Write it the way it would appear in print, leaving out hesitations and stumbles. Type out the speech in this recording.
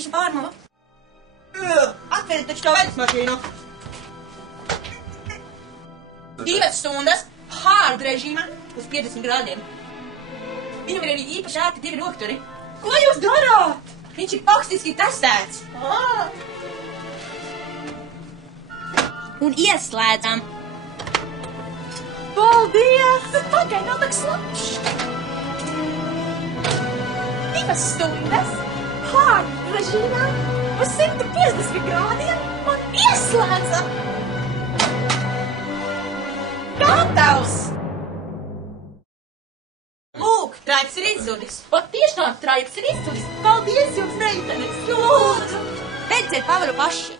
Paņemīšu pārmava. Atveriet taču to veļas mašīnu. 2 stundas hard režīmā uz 50 grādiem. Viņam ir arī īpaši ērti 2 rokturi. Ko jūs darāt? Viņš ir pakstiski testēts. Un ieslēdzam. Paldies! Pagaid, nav tak slapš. 2 stundas hard režīmā uz 150 grādiem un ieslēdzam. Gatavs! Lūk, traips ir izzudis. Pat tiešām traips ir izzudis. Paldies jums, meitenes! Lūdzu! Beidziet pavaru paši!